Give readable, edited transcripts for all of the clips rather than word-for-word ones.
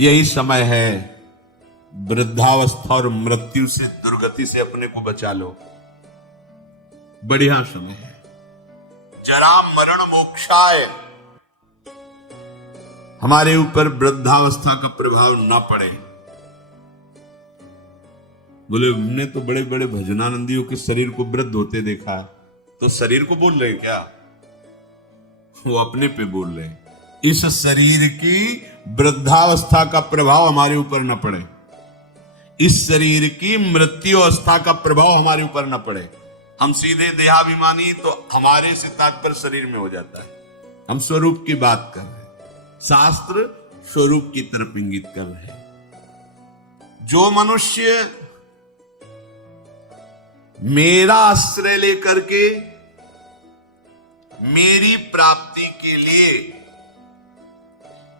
यही समय है, वृद्धावस्था और मृत्यु से, दुर्गति से अपने को बचा लो। बढ़िया समय है। जरा मरण मोक्षाय, हमारे ऊपर वृद्धावस्था का प्रभाव ना पड़े। बोले हमने तो बड़े बड़े भजनानंदियों के शरीर को वृद्ध होते देखा, तो शरीर को बोल रहे क्या? वो अपने पे बोल रहे हैं। इस शरीर की वृद्धावस्था का प्रभाव हमारे ऊपर न पड़े, इस शरीर की मृत्यु अवस्था का प्रभाव हमारे ऊपर न पड़े। हम सीधे देहाभिमानी तो हमारे से तात्पर्य शरीर में हो जाता है। हम स्वरूप की बात कर रहे हैं, शास्त्र स्वरूप की तरफ इंगित कर रहे हैं। जो मनुष्य मेरा आश्रय लेकर के मेरी प्राप्ति के लिए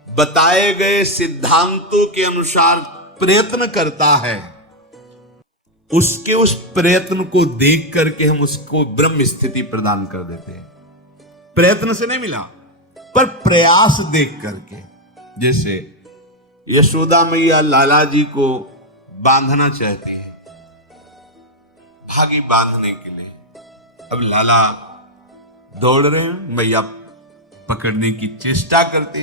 बताए गए सिद्धांतों के अनुसार प्रयत्न करता है, उसके उस प्रयत्न को देख करके हम उसको ब्रह्म स्थिति प्रदान कर देते हैं। प्रयत्न से नहीं मिला, पर प्रयास देख करके। जैसे यशोदा मैया लाला जी को बांधना चाहती है, भागी बांधने के लिए। अब लाला दौड़ रहे हैं, मैया पकड़ने की चेष्टा करते,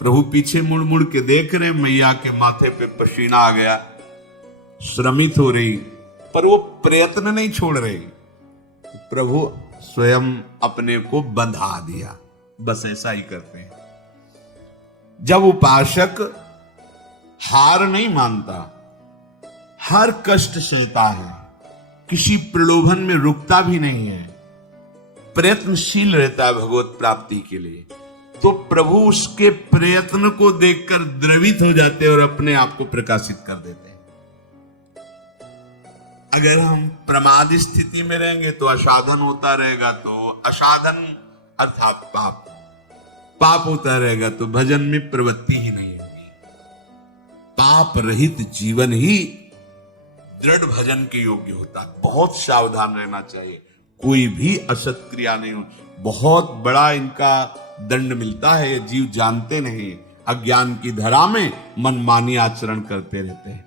प्रभु पीछे मुड़ मुड़ के देख रहे, मैया के माथे पे पसीना आ गया, श्रमित हो रही, पर वो प्रयत्न नहीं छोड़ रही। प्रभु स्वयं अपने को बंधा दिया। बस ऐसा ही करते हैं। जब उपासक हार नहीं मानता, हर कष्ट सहता है, किसी प्रलोभन में रुकता भी नहीं है, प्रयत्नशील रहता है भगवत प्राप्ति के लिए, तो प्रभु उसके प्रयत्न को देखकर द्रवित हो जाते हैं और अपने आप को प्रकाशित कर देते हैं। अगर हम प्रमादी स्थिति में रहेंगे तो असाधन होता रहेगा, तो असाधन अर्थात पाप, पाप होता रहेगा तो भजन में प्रवृत्ति ही नहीं होगी। पाप रहित जीवन ही दृढ़ भजन के योग्य होता है। बहुत सावधान रहना चाहिए, कोई भी असत क्रिया नहीं हो। बहुत बड़ा इनका दंड मिलता है, ये जीव जानते नहीं, अज्ञान की धरा में मनमानी आचरण करते रहते हैं।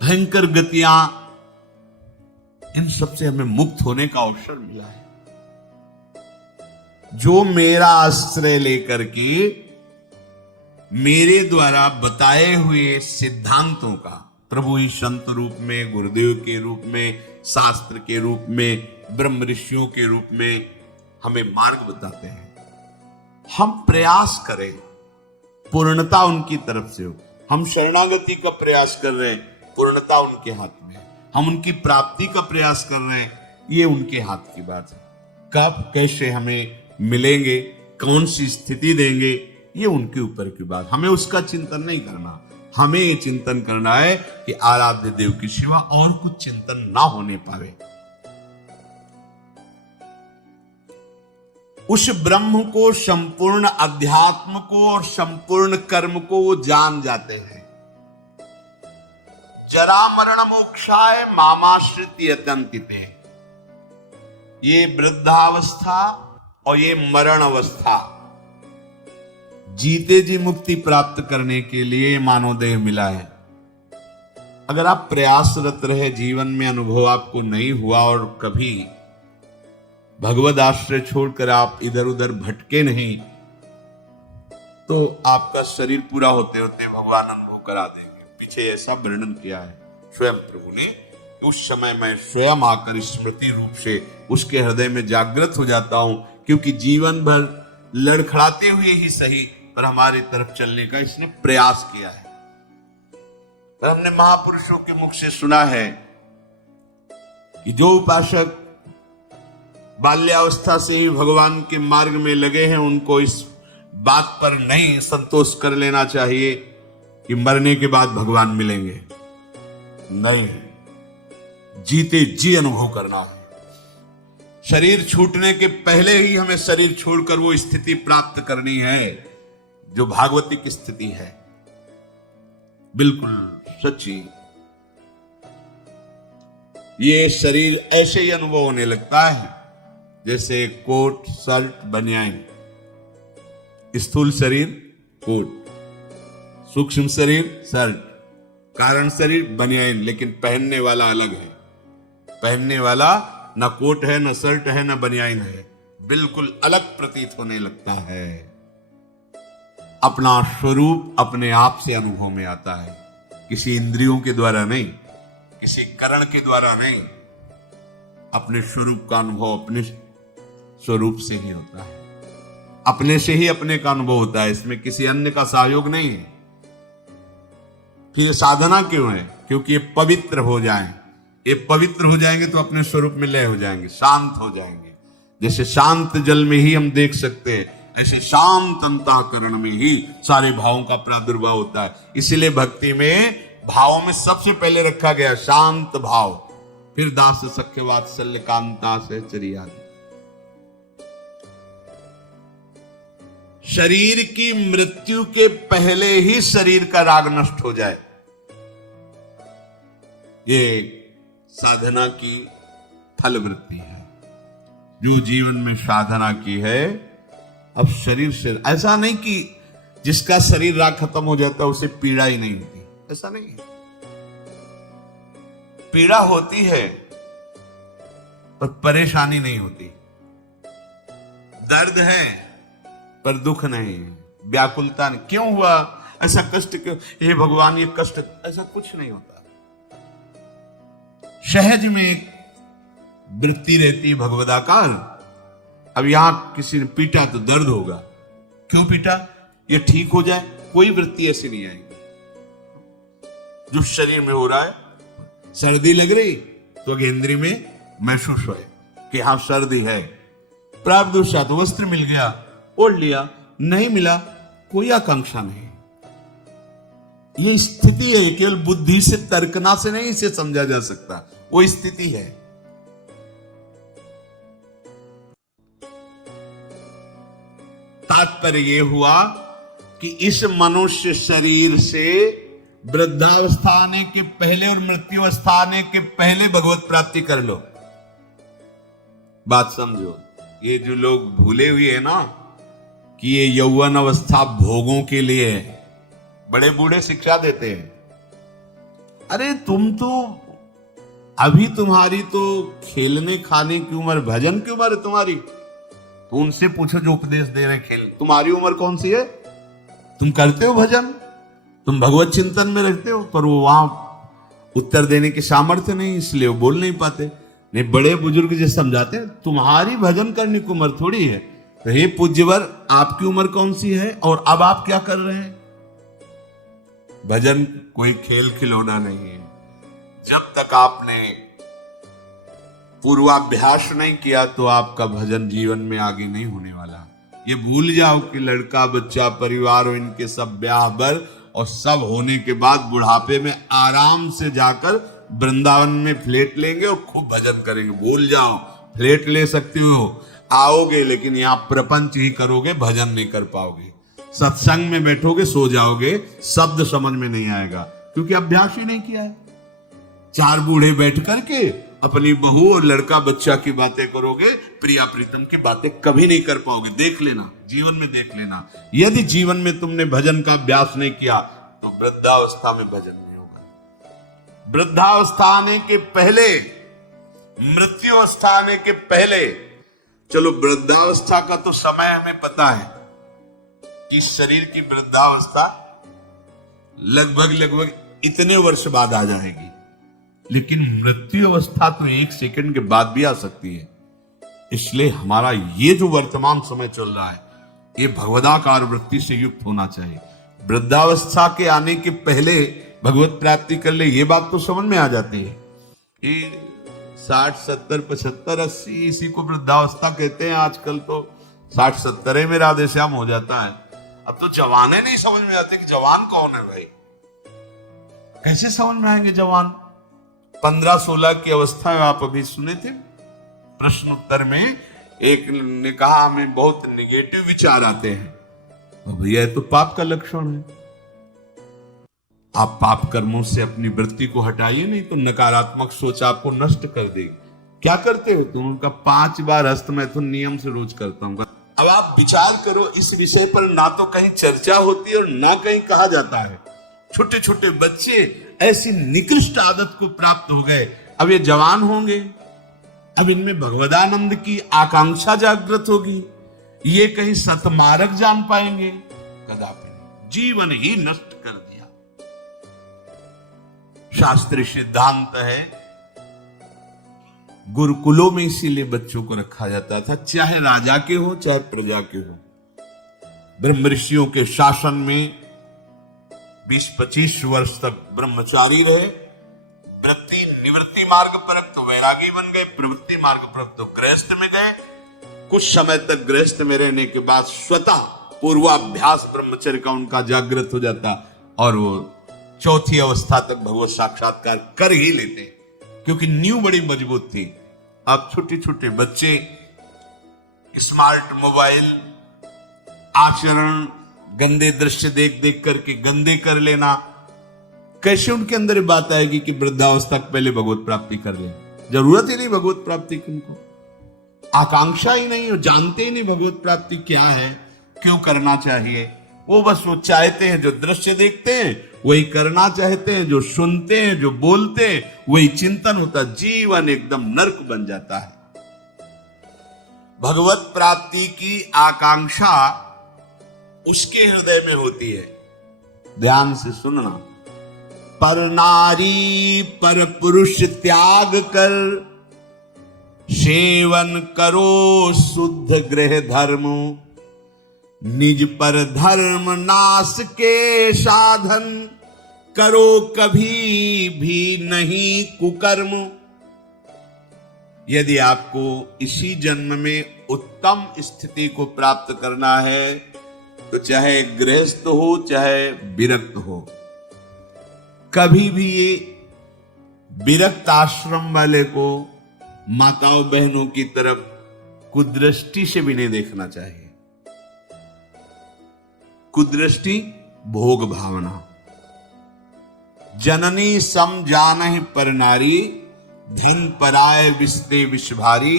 भयंकर गतियां, इन सबसे हमें मुक्त होने का अवसर मिला है। जो मेरा आश्रय लेकर के मेरे द्वारा बताए हुए सिद्धांतों का, प्रभु ही संत रूप में, गुरुदेव के रूप में, शास्त्र के रूप में, ब्रह्म ऋषियों के रूप में हमें मार्ग बताते हैं, हम प्रयास करें, पूर्णता उनकी तरफ से हो। हम शरणागति का प्रयास कर रहे हैं, पूर्णता उनके हाथ में है। हम उनकी प्राप्ति का प्रयास कर रहे हैं, ये उनके हाथ की बात है। कब कैसे हमें मिलेंगे, कौन सी स्थिति देंगे, ये उनके ऊपर की बात। हमें उसका चिंतन नहीं करना, हमें ये चिंतन करना है कि आराध्य देव की सिवा और कुछ चिंतन ना होने पावे। उस ब्रह्म को, संपूर्ण अध्यात्म को और संपूर्ण कर्म को वो जान जाते हैं। जरा मरण मोक्षाय मामाश्रित यतन्तिते, ये वृद्धावस्था और ये मरण अवस्था, जीते जी मुक्ति प्राप्त करने के लिए मानव देह मिला है। अगर आप प्रयासरत रहे, जीवन में अनुभव आपको नहीं हुआ और कभी भगवद आश्रय छोड़कर आप इधर उधर भटके नहीं, तो आपका शरीर पूरा होते होते भगवान अनुभव करा देंगे। पीछे ऐसा वर्णन किया है स्वयं प्रभु ने, उस समय मैं स्वयं आकर स्मृति रूप से उसके हृदय में जागृत हो जाता हूं, क्योंकि जीवन भर लड़खड़ाते हुए ही सही पर हमारी तरफ चलने का इसने प्रयास किया है। पर हमने महापुरुषों के मुख से सुना है कि जो उपासक बाल्यावस्था से ही भगवान के मार्ग में लगे हैं, उनको इस बात पर नहीं संतोष कर लेना चाहिए कि मरने के बाद भगवान मिलेंगे। नहीं, जीते जी अनुभव करना है। शरीर छूटने के पहले ही हमें शरीर छोड़कर वो स्थिति प्राप्त करनी है जो भागवतिक स्थिति है, बिल्कुल सच्ची। ये शरीर ऐसे ही अनुभव होने लगता है जैसे कोट, शर्ट, बनियान। स्थूल शरीर कोट, सूक्ष्म शरीर शर्ट, कारण शरीर बनियान, लेकिन पहनने वाला अलग है। पहनने वाला ना कोट है, ना शर्ट है, ना बनियान है, बिल्कुल अलग प्रतीत होने लगता है। अपना स्वरूप अपने आप से अनुभव में आता है, किसी इंद्रियों के द्वारा नहीं, किसी करण के द्वारा नहीं। अपने स्वरूप का अनुभव अपने स्वरूप से ही होता है, अपने से ही अपने का अनुभव होता है, इसमें किसी अन्य का सहयोग नहीं है। फिर साधना क्यों है? क्योंकि ये पवित्र हो जाएं। ये पवित्र हो जाएंगे तो अपने स्वरूप में लय हो जाएंगे, शांत हो जाएंगे। जैसे शांत जल में ही हम देख सकते हैं, ऐसे शांत अंतःकरण में ही सारे भावों का प्रादुर्भाव होता है। इसीलिए भक्ति में भावों में सबसे पहले रखा गया शांत भाव, फिर दास सख्य वात्सल्य कांता सहचर्या। शरीर की मृत्यु के पहले ही शरीर का राग नष्ट हो जाए, ये साधना की फल वृत्ति है। जो जीवन में साधना की है, अब शरीर से ऐसा नहीं कि जिसका शरीर राग खत्म हो जाता है उसे पीड़ा ही नहीं होती, ऐसा नहीं है। पीड़ा होती है पर परेशानी नहीं होती, दर्द है पर दुख नहीं, व्याकुलता नहीं। क्यों हुआ ऐसा कष्ट, क्यों हे भगवान ये कष्ट, ऐसा कुछ नहीं होता। सहज में एक वृत्ति रहती है भगवदाकार। अब यहां किसी ने पीटा तो दर्द होगा, क्यों पीटा, ये ठीक हो जाए, कोई वृत्ति ऐसी नहीं आएगी। जो शरीर में हो रहा है, सर्दी लग रही तो गेंद्री में महसूस होए कि हाँ सर्दी है, प्राप्त वस्त्र मिल गया ओढ़ लिया, नहीं मिला कोई आकांक्षा नहीं। ये स्थिति है, केवल बुद्धि से तर्कना से नहीं इसे समझा जा सकता, वो स्थिति है। तात्पर्य ये हुआ कि इस मनुष्य शरीर से वृद्धावस्था आने के पहले और मृत्यु अवस्था आने के पहले भगवत प्राप्ति कर लो। बात समझो, ये जो लोग भूले हुए हैं ना कि ये यौवन अवस्था भोगों के लिए है, बड़े बूढ़े शिक्षा देते हैं। अरे तुम तो अभी, तुम्हारी तो खेलने खाने की उम्र, भजन की उम्र है तुम्हारी। तो उनसे पूछो जो उपदेश दे रहे खेल, तुम्हारी उम्र कौन सी है? तुम करते हो भजन, तुम भगवत चिंतन में रहते हो, पर वो वहां उत्तर देने की सामर्थ्य नहीं, इसलिए वो बोल नहीं पाते। नहीं, बड़े बुजुर्ग जो समझाते हैं तुम्हारी भजन करने की उम्र थोड़ी है। तो हे पूज्यवर, आपकी उम्र कौन सी है और अब आप क्या कर रहे हैं? भजन कोई खेल खिलौना नहीं है। जब तक आपने पूर्वाभ्यास नहीं किया तो आपका भजन जीवन में आगे नहीं होने वाला। ये भूल जाओ कि लड़का बच्चा परिवार और इनके सब ब्याह बर और सब होने के बाद बुढ़ापे में आराम से जाकर वृंदावन में फ्लैट लेंगे और खूब भजन करेंगे। भूल जाओ, फ्लैट ले सकते हो, आओगे लेकिन यहाँ प्रपंच ही करोगे, भजन नहीं कर पाओगे। सत्संग में बैठोगे सो जाओगे, शब्द समझ में नहीं आएगा क्योंकि अभ्यास ही नहीं किया है। चार बूढ़े बैठ करके अपनी बहू और लड़का बच्चा की बातें करोगे, प्रिया प्रीतम की बातें कभी नहीं कर पाओगे। देख लेना, जीवन में देख लेना, यदि जीवन में तुमने भजन का अभ्यास नहीं किया तो वृद्धावस्था में भजन नहीं होगा। वृद्धावस्था आने के पहले, मृत्यु अवस्था आने के पहले, चलो वृद्धावस्था का तो समय हमें पता है कि शरीर की वृद्धावस्था लगभग इतने वर्ष बाद आ जाएगी, लेकिन मृत्यु अवस्था तो एक सेकंड के बाद भी आ सकती है। इसलिए हमारा ये जो वर्तमान समय चल रहा है, ये भगवदाकार वृत्ति से युक्त होना चाहिए। वृद्धावस्था के आने के पहले भगवत प्राप्ति कर ले, ये बात तो समझ में आ जाती है कि 60, 70, 75, 80 इसी को वृद्धावस्था कहते हैं। आजकल तो 60, 70 में राधेश्याम हो जाता है। अब तो जवाने नहीं समझ में आते कि जवान कौन है भाई, कैसे समझ में आएंगे जवान? 15-16 की अवस्था में आप अभी सुने थे प्रश्न उत्तर में, एक ने कहा हमें बहुत निगेटिव विचार आते हैं। भैया ये तो पाप का लक्षण है। आप पाप कर्मों से अपनी वृत्ति को हटाइए, नहीं तो नकारात्मक सोच आपको नष्ट कर देगी। क्या करते हो तुम? उनका 5 बार हस्त मैथुन नियम से रोज करता हूं। अब आप विचार करो इस विषय पर, ना तो कहीं चर्चा होती है और ना कहीं कहा जाता है। छोटे छोटे बच्चे ऐसी निकृष्ट आदत को प्राप्त हो गए। अब ये जवान होंगे, अब इनमें भगवदानंद की आकांक्षा जागृत होगी, ये कहीं सतमार्ग जान पाएंगे? कदापि नहीं। जीवन ही नष्ट कर दिया। शास्त्रीय सिद्धांत है, गुरुकुलों में इसीलिए बच्चों को रखा जाता था, चाहे राजा के हो चाहे प्रजा के हो। ब्रह्म ऋषियों के शासन में 20-25 वर्ष तक ब्रह्मचारी रहे, वृत्ति निवृत्ति मार्ग पर तो वैरागी बन गए, प्रवृत्ति मार्ग पर तो गृहस्थ में गए। कुछ समय तक गृहस्थ में रहने के बाद स्वतः पूर्वाभ्यास ब्रह्मचर्य का उनका जागृत हो जाता और वो चौथी अवस्था तक भगवत साक्षात्कार कर ही लेते, क्योंकि नींव बड़ी मजबूत थी। अब छोटे छोटे बच्चे स्मार्ट मोबाइल, आचरण, गंदे दृश्य देख देख करके गंदे कर लेना, कैसे उनके अंदर बात आएगी कि वृद्धावस्था पहले भगवत प्राप्ति कर ले? जरूरत ही नहीं भगवत प्राप्ति की, उनको आकांक्षा ही नहीं, हो जानते ही नहीं भगवत प्राप्ति क्या है, क्यों करना चाहिए। वो बस वो चाहते हैं, जो दृश्य देखते हैं वही करना चाहते हैं, जो सुनते हैं, जो बोलते हैं वही चिंतन होता। जीवन एकदम नरक बन जाता है। भगवत प्राप्ति की आकांक्षा उसके हृदय में होती है। ध्यान से सुनना। पर नारी पर पुरुष त्याग कर, सेवन करो शुद्ध गृह धर्म, निज पर धर्म नाश के साधन, करो कभी भी नहीं कुकर्म। यदि आपको इसी जन्म में उत्तम स्थिति को प्राप्त करना है तो चाहे गृहस्थ हो चाहे विरक्त हो, कभी भी विरक्त आश्रम वाले को माताओं बहनों की तरफ कुदृष्टि से भी नहीं देखना चाहिए। कुदृष्टि भोग भावना। जननी सम जानहि पर नारी, धन पराय विस्ते विष भारी,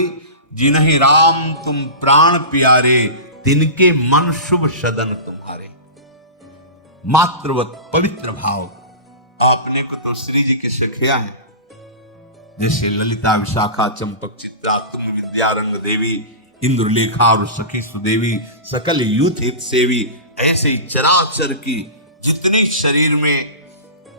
जिन्हि राम तुम प्राण प्यारे, तिनके मन शुभ सदन तुम्हारे। मातृवत पवित्र भाव आपने को तो श्री जी की सखिया है, जैसे ललिता, विशाखा, चंपक, चित्रा, तुम विद्यारंग देवी, इंद्रलेखा और सखी सुदेवी, सकल यूथ हित सेवी। ऐसे ही चराचर की जितनी शरीर में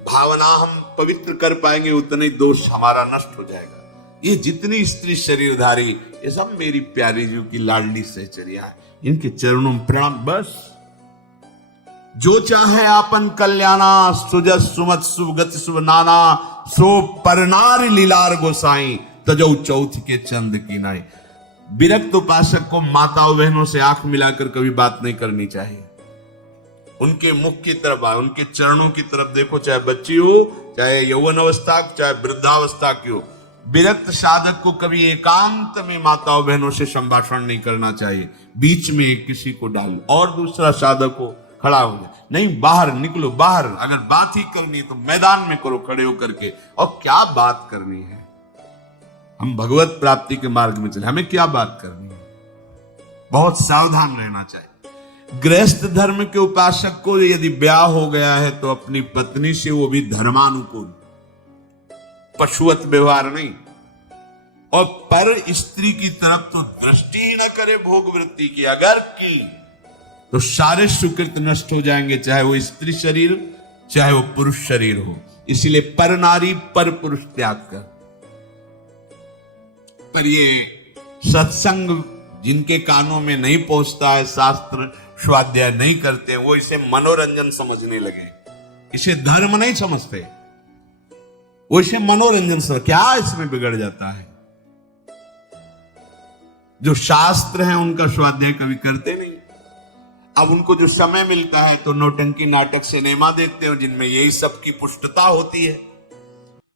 भावना हम पवित्र कर पाएंगे उतने दोष हमारा नष्ट हो जाएगा। ये जितनी स्त्री शरीरधारी, ये सब मेरी प्यारी जी की लाडली सहचर्या है, इनके चरणों में प्रणाम। बस जो चाहे आपन कल्याणा, सुजस सुमत शुभ गति शुभ नाना, सो परनार लीलार गोसाई, तजौ चौथ के चंद की नाई। विरक्त उपासक को माताओं बहनों से आंख मिलाकर कभी बात नहीं करनी चाहिए। उनके मुख की तरफ आए, उनके चरणों की तरफ देखो, चाहे बच्ची हो, चाहे यौवन अवस्था, चाहे वृद्धावस्था की हो। विरक्त साधक को कभी एकांत में माताओं बहनों से संभाषण नहीं करना चाहिए। बीच में किसी को डालो और दूसरा साधक हो खड़ा हो जाए, नहीं बाहर निकलो। बाहर अगर बात ही करनी है तो मैदान में करो खड़े होकर के। और क्या बात करनी है? हम भगवत प्राप्ति के मार्ग में चले, हमें क्या बात करनी है? बहुत सावधान रहना चाहिए। गृहस्थ धर्म के उपासक को यदि ब्याह हो गया है तो अपनी पत्नी से वो भी धर्मानुकूल, पशुवत व्यवहार नहीं। और पर स्त्री की तरफ तो दृष्टि ही न करे भोग वृत्ति की। अगर की तो सारे सुकृत नष्ट हो जाएंगे, चाहे वो स्त्री शरीर चाहे वो पुरुष शरीर हो। इसीलिए पर नारी पर पुरुष त्याग कर। पर ये सत्संग जिनके कानों में नहीं पहुंचता है, शास्त्र स्वाध्याय नहीं करते हैं, वो इसे मनोरंजन समझने लगे, इसे धर्म नहीं समझते, वो इसे मनोरंजन समझ। क्या इसमें बिगड़ जाता है? जो शास्त्र है उनका स्वाध्याय कभी करते नहीं। अब उनको जो समय मिलता है तो नौटंकी नाटक सिनेमा देखते हो, जिनमें यही सब की पुष्टता होती है,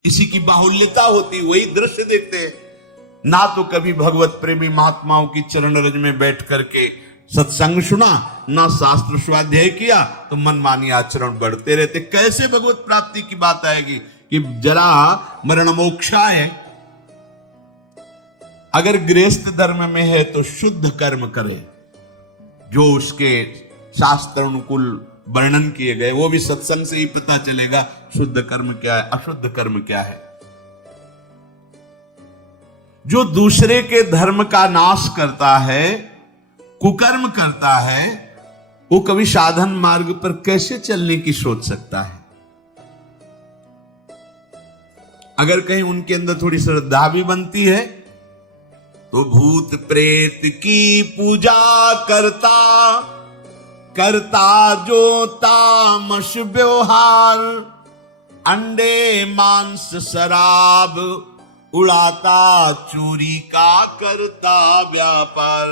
इसी की बाहुल्यता होती है, वही दृश्य देखते हैं। ना तो कभी भगवत प्रेमी महात्माओं की चरण रज में बैठ करके सत्संग सुना, ना शास्त्र स्वाध्याय किया, तो मनमानी आचरण बढ़ते रहते। कैसे भगवत प्राप्ति की बात आएगी कि जरा मरण मोक्षा है? अगर गृहस्थ धर्म में है तो शुद्ध कर्म करे, जो उसके शास्त्र अनुकूल वर्णन किए गए। वो भी सत्संग से ही पता चलेगा शुद्ध कर्म क्या है, अशुद्ध कर्म क्या है। जो दूसरे के धर्म का नाश करता है, कुकर्म करता है, वो कभी साधन मार्ग पर कैसे चलने की सोच सकता है? अगर कहीं उनके अंदर थोड़ी श्रद्धा भी बनती है तो भूत प्रेत की पूजा करता, करता जो तामस व्यवहार, अंडे मांस शराब उड़ाता, चोरी का करता व्यापार,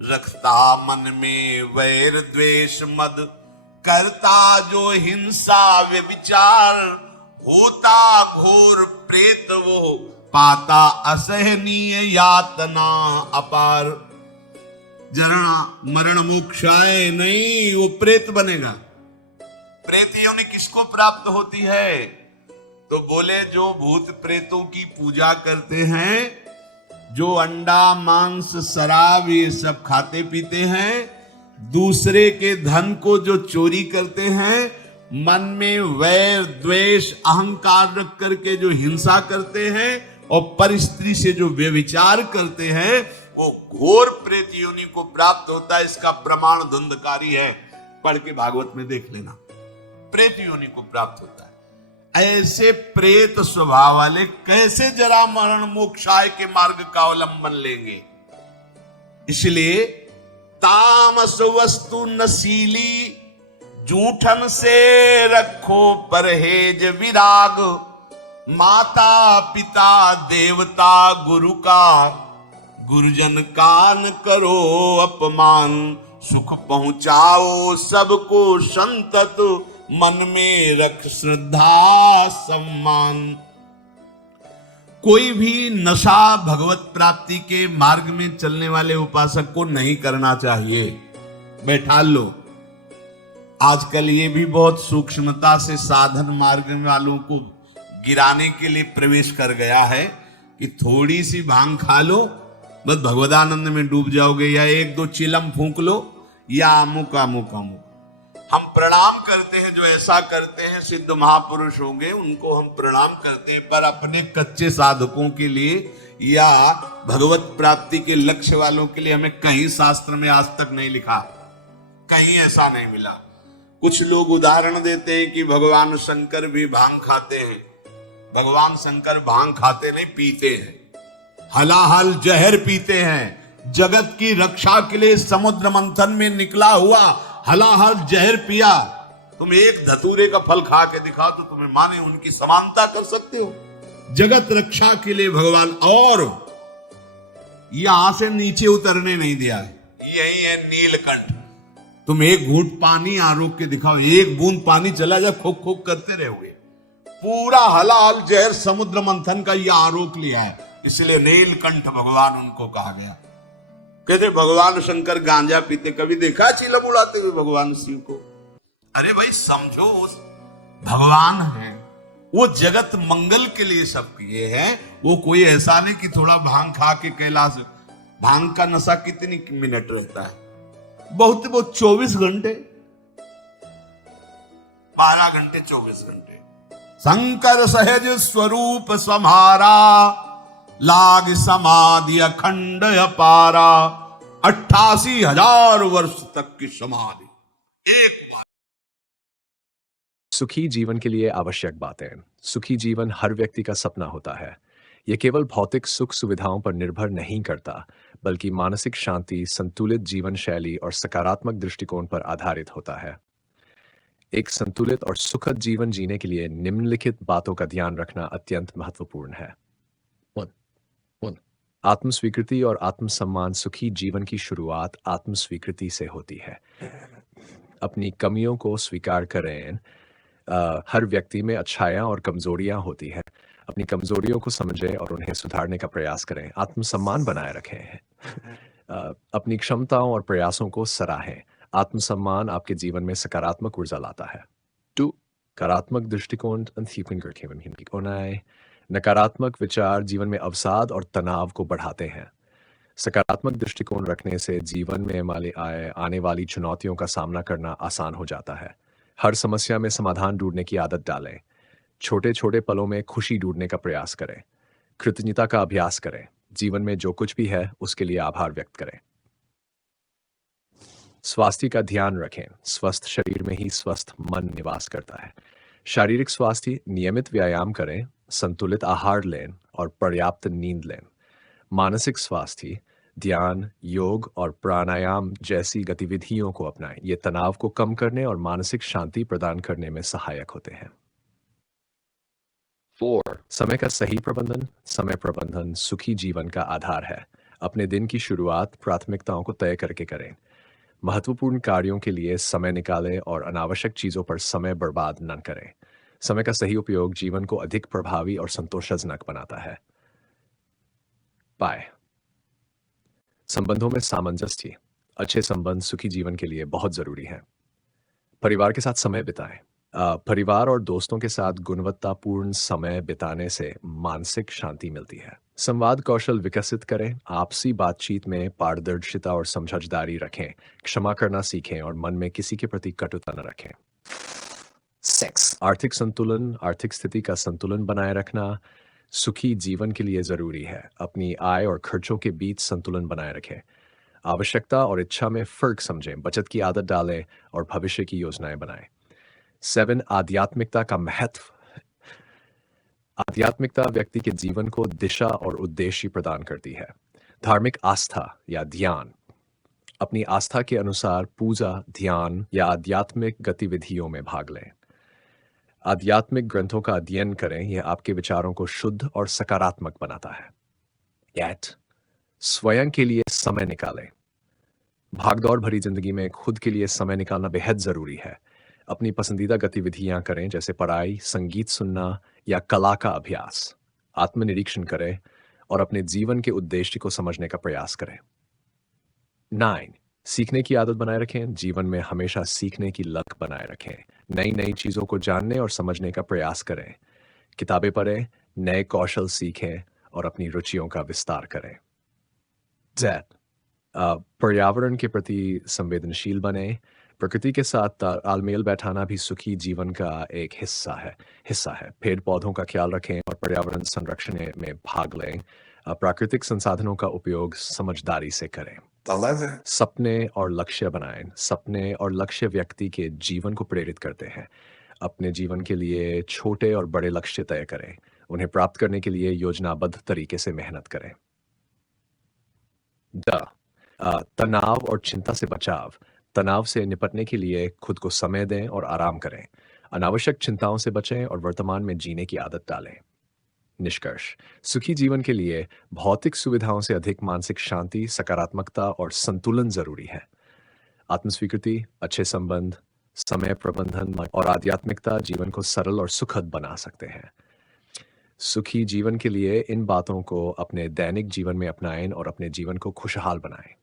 रखता मन में वैर द्वेष मद, करता जो हिंसा व्यभिचार, होता घोर प्रेत वो, पाता असहनीय यातना अपार। जरा मरण मोक्ष आए नहीं, वो प्रेत बनेगा। प्रेत योनि किसको प्राप्त होती है? तो बोले जो भूत प्रेतों की पूजा करते हैं, जो अंडा मांस शराब ये सब खाते पीते हैं, दूसरे के धन को जो चोरी करते हैं, मन में वैर द्वेष अहंकार रख करके जो हिंसा करते हैं और पर स्त्री से जो व्यभिचार करते हैं, वो घोर प्रेत योनि को प्राप्त होता है। इसका प्रमाण धुंधकारी है, पढ़ के भागवत में देख लेना। प्रेत योनि को प्राप्त होता है। ऐसे प्रेत स्वभाव वाले कैसे जरा मरण मोक्षाय के मार्ग का अवलंबन लेंगे? इसलिए तामस वस्तु नशीली, जूठन से रखो परहेज विराग, माता पिता देवता गुरु का, गुरुजन कान करो अपमान, सुख पहुंचाओ सबको संतत, मन में रख श्रद्धा सम्मान। कोई भी नशा भगवत प्राप्ति के मार्ग में चलने वाले उपासक को नहीं करना चाहिए। बैठा लो। आजकल ये भी बहुत सूक्ष्मता से साधन मार्ग वालों को गिराने के लिए प्रवेश कर गया है कि थोड़ी सी भांग खा लो, बस भगवदानंद में डूब जाओगे, या एक दो चिलम फूंक लो, या अमुक अमुक अमुक। हम प्रणाम करते हैं, जो ऐसा करते हैं सिद्ध महापुरुष होंगे, उनको हम प्रणाम करते हैं, पर अपने कच्चे साधकों के लिए या भगवत प्राप्ति के लक्ष्य वालों के लिए हमें कहीं शास्त्र में आज तक नहीं लिखा, कहीं ऐसा नहीं मिला। कुछ लोग उदाहरण देते हैं कि भगवान शंकर भी भांग खाते हैं। भगवान शंकर भांग खाते नहीं, पीते हैं, हलाहल जहर पीते हैं। जगत की रक्षा के लिए समुद्र मंथन में निकला हुआ हलाहल जहर पिया। तुम एक धतूरे का फल खा के दिखाओ तो तुम्हें माने उनकी समानता कर सकते हो। जगत रक्षा के लिए भगवान, और यहां से नीचे उतरने नहीं दिया है। यही है नीलकंठ। तुम एक घूंट पानी आरोप के दिखाओ, एक बूंद पानी चला जाए, खोक खोक करते रहोगे। पूरा हलाहल जहर समुद्र मंथन का यह आरोप लिया है, इसलिए नीलकंठ भगवान उनको कहा गया। कहते भगवान शंकर गांजा पीते, कभी देखा चिलम उड़ाते हुए भगवान शिव को? अरे भाई समझो, भगवान है, वो जगत मंगल के लिए सब किए हैं। वो कोई ऐसा नहीं कि थोड़ा भांग खा के कैलाश। भांग का नशा कितनी मिनट रहता है? बहुत बहुत 24 घंटे, 12 घंटे 24 घंटे। शंकर सहज स्वरूप समारा, लाग समाधि अखंड अपारा, 88,000 वर्ष तक की समाधि एक बार। सुखी जीवन के लिए आवश्यक बातें। सुखी जीवन हर व्यक्ति का सपना होता है। यह केवल भौतिक सुख सुविधाओं पर निर्भर नहीं करता, बल्कि मानसिक शांति, संतुलित जीवन शैली और सकारात्मक दृष्टिकोण पर आधारित होता है। एक संतुलित और सुखद जीवन जीने के लिए निम्नलिखित बातों का ध्यान रखना अत्यंत महत्वपूर्ण है। आत्मस्वीकृति और आत्मसम्मान। सुखी जीवन की शुरुआत आत्मस्वीकृति से होती है। अपनी कमियों को स्वीकार करें। हर व्यक्ति में अच्छाइयाँ और कमजोरियाँ होती हैं। अपनी कमजोरियों को समझें और उन्हें सुधारने का प्रयास करें। आत्मसम्मान बनाए रखें। अपनी क्षमताओं और प्रयासों को सराहें। आत्मसम्मान आपके जीवन में सकारात्मक ऊर्जा लाता है। 2. सकारात्मक दृष्टिकोण। नकारात्मक विचार जीवन में अवसाद और तनाव को बढ़ाते हैं। सकारात्मक दृष्टिकोण रखने से जीवन में आने वाली चुनौतियों का सामना करना आसान हो जाता है। हर समस्या में समाधान ढूंढने की आदत डालें। छोटे छोटे पलों में खुशी ढूंढने का प्रयास करें। कृतज्ञता का अभ्यास करें। जीवन में जो कुछ भी है उसके लिए आभार व्यक्त करें। स्वास्थ्य का ध्यान रखें। स्वस्थ शरीर में ही स्वस्थ मन निवास करता है। शारीरिक स्वास्थ्य, नियमित व्यायाम करें, संतुलित आहार लें और पर्याप्त नींद लें। मानसिक स्वास्थ्य, ध्यान, योग और प्राणायाम जैसी गतिविधियों को अपनाएं। ये तनाव को कम करने और मानसिक शांति प्रदान करने में सहायक होते हैं। 4. समय का सही प्रबंधन। समय प्रबंधन सुखी जीवन का आधार है। अपने दिन की शुरुआत प्राथमिकताओं को तय करके करें। महत्वपूर्ण कार्यों के लिए समय निकालें और अनावश्यक चीजों पर समय बर्बाद न करें। समय का सही उपयोग जीवन को अधिक प्रभावी और संतोषजनक बनाता है। बाय। संबंधों में सामंजस्य। अच्छे संबंध सुखी जीवन के लिए बहुत जरूरी हैं। परिवार के साथ समय बिताएं। परिवार और दोस्तों के साथ गुणवत्तापूर्ण समय बिताने से मानसिक शांति मिलती है। संवाद कौशल विकसित करें। आपसी बातचीत में पारदर्शिता और समझदारी रखें। क्षमा करना सीखें और मन में किसी के प्रति कटुता न रखें। 6. आर्थिक संतुलन। आर्थिक स्थिति का संतुलन बनाए रखना सुखी जीवन के लिए जरूरी है। अपनी आय और खर्चों के बीच संतुलन बनाए रखें। आवश्यकता और इच्छा में फर्क समझें। बचत की आदत डालें और भविष्य की योजनाएं बनाएं। 7. आध्यात्मिकता का महत्व। आध्यात्मिकता व्यक्ति के जीवन को दिशा और उद्देश्य प्रदान करती है। धार्मिक आस्था या ध्यान। अपनी आस्था के अनुसार पूजा, ध्यान या आध्यात्मिक गतिविधियों में भाग लें। आध्यात्मिक ग्रंथों का अध्ययन करें। यह आपके विचारों को शुद्ध और सकारात्मक बनाता है। 8. स्वयं के लिए समय निकालें। भागदौड़ भरी जिंदगी में खुद के लिए समय निकालना बेहद जरूरी है। अपनी पसंदीदा गतिविधियां करें, जैसे पढ़ाई, संगीत सुनना या कला का अभ्यास। आत्मनिरीक्षण करें और अपने जीवन के उद्देश्य को समझने का प्रयास करें। 9. सीखने की आदत बनाए रखें। जीवन में हमेशा सीखने की लत बनाए रखें। नई नई चीजों को जानने और समझने का प्रयास करें। किताबें पढ़ें, नए कौशल सीखें और अपनी रुचियों का विस्तार करें। 10. पर्यावरण के प्रति संवेदनशील बने। प्रकृति के साथ तालमेल बैठाना भी सुखी जीवन का एक हिस्सा है। पेड़ पौधों का ख्याल रखें और पर्यावरण संरक्षण में भाग लें। प्राकृतिक संसाधनों का उपयोग समझदारी से करें। 11. सपने और लक्ष्य बनाएं। सपने और लक्ष्य व्यक्ति के जीवन को प्रेरित करते हैं। अपने जीवन के लिए छोटे और बड़े लक्ष्य तय करें। उन्हें प्राप्त करने के लिए योजनाबद्ध तरीके से मेहनत करें। तनाव और चिंता से बचाव। तनाव से निपटने के लिए खुद को समय दें और आराम करें। अनावश्यक चिंताओं से बचें और वर्तमान में जीने की आदत डालें। निष्कर्ष, सुखी जीवन के लिए भौतिक सुविधाओं से अधिक मानसिक शांति, सकारात्मकता और संतुलन जरूरी है। आत्मस्वीकृति, अच्छे संबंध, समय प्रबंधन और आध्यात्मिकता जीवन को सरल और सुखद बना सकते हैं। सुखी जीवन के लिए इन बातों को अपने दैनिक जीवन में अपनाएं और अपने जीवन को खुशहाल बनाएं।